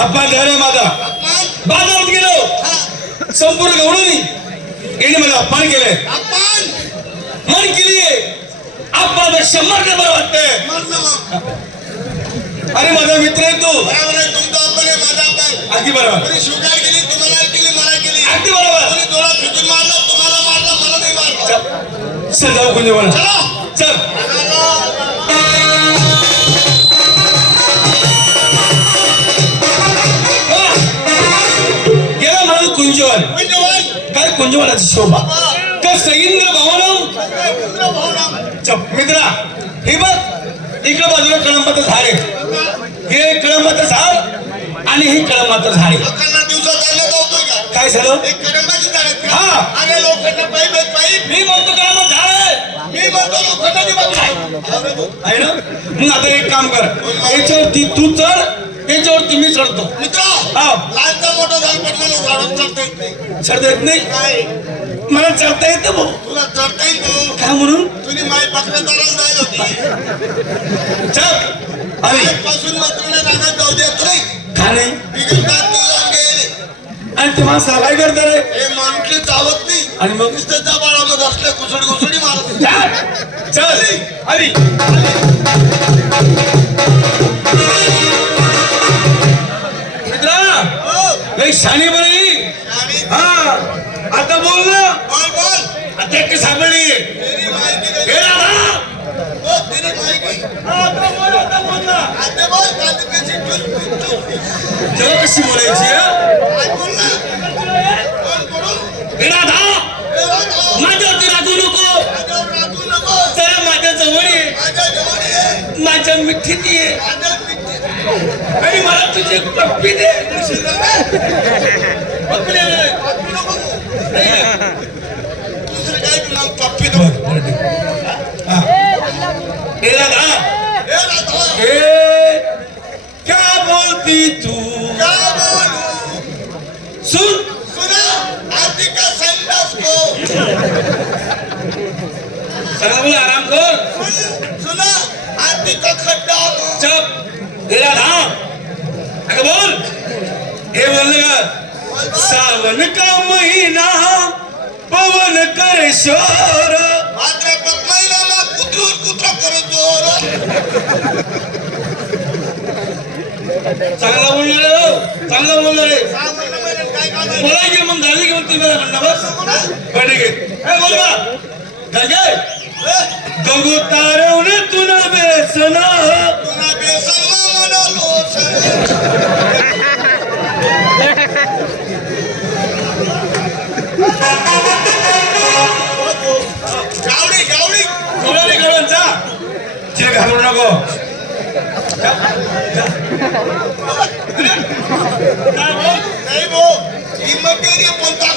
अपमान झाला माझा. बाजारात गेलो. हा संपूर्ण गवळणी याने मला अपमान केलंय. मन केली. अपमान शंभर नंबर वाटतंय. अरे माझा मित्र आहे तू. बरोबर आहे तुमचा आपण आहे माझा आपण अगदी बरोबर. कोणी स्वीकार केली तुम्हाला केली मला केली. अगदी बरोबर. कोणी डोळा फिटून मारला तुम्हाला मारला मला नाही मारला. जाऊ चला. चल. काय कुंजवनाची शोभा. का सईंद्र भवनम मित्रा हे बघ. इकडं बाजूला कळंबाचं झाड आहे. हे कळंबाचं झाड आणि हे कळंबाचं झाड आहे. काय झालं? हा. मी म्हणतो कळंबाचं झाड आहे. मी म्हणतो आहे ना? मग आता एक काम कर. याच्यावरती तू चढ. याच्यावरती मी चढतो. मित्र हा. लहानचा मोठा झाड पण मला झाडात चढता येत नाही? चढता येत नाही. मला चढता येतं भाऊ. तुला चढता येईल तू काय म्हणून? तुझी पकडा चालायला जायला होती. चल. अरे. पासून मात्र रानात जाऊ देत नाही. का नाही? बिघडतात तुला गेले आणि ते माणसाला काय करता रे? हे चावत नाही. आणि मग? नुसतं जबाळामध्ये असल्या घुसडी घुसडी मारत चल. अरे. शाणी बरी आणि हा आता बोल ना। बोल बोल। तेरी माहिती हे. राधा। तेरी माहिती आता बोल आता बोल ना। आता बोल कांदे कशी चुल चुल तेव्हा कशी बोलायची हा? आज बोल ना। बोल बोलून हे राधा। माझ्यावरती रागू नको। जरा माझ्या जवळ ये। माझ्या मिठीत ये माझ्या पिठी आणि मला तुझी पप्पी दे दे दुसरं काय तुला पप्पी नको हे राधा ए क्या बोलती तू क्या बोलू सुन सुना आरती का संडास को सगळं आराम कर सुन आरती का खड्डा चप हे राधा अगं बोल हे बोललं का सावन का महीना पवन कर शोर। मात्र महिलाला कुत्र कुत्र करत जोर? चांगला बोलणार आहे चांगला बोलणार आहे? बोला की मग झाली की मग तुम्ही मला म्हणला बस. बरं ठीक आहे. ए, बोल बा गंगे ए, गंगू तारवणे तुला बेसन